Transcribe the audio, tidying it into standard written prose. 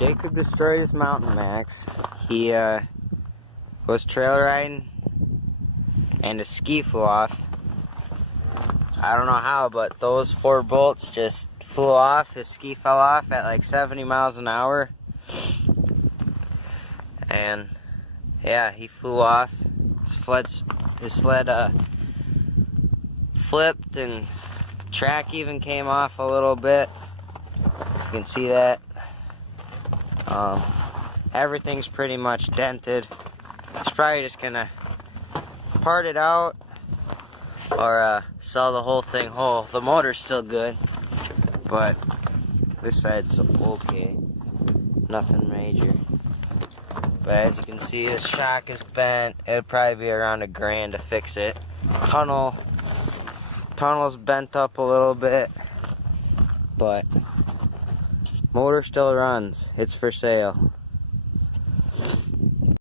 Jacob destroyed his Mountain Max. He was trail riding and his ski flew off. I don't know how, but those 4 bolts just flew off. His ski fell off at like 70 miles an hour. And yeah, he flew off. His sled flipped and track even came off a little bit. You can see that. Everything's pretty much dented. He's probably just gonna part it out or sell the whole thing whole. The motor's still good, but this side's okay. Nothing major. But as you can see, this shock is bent. It'd probably be around $1,000 to fix it. Tunnel's bent up a little bit, but motor still runs. It's for sale.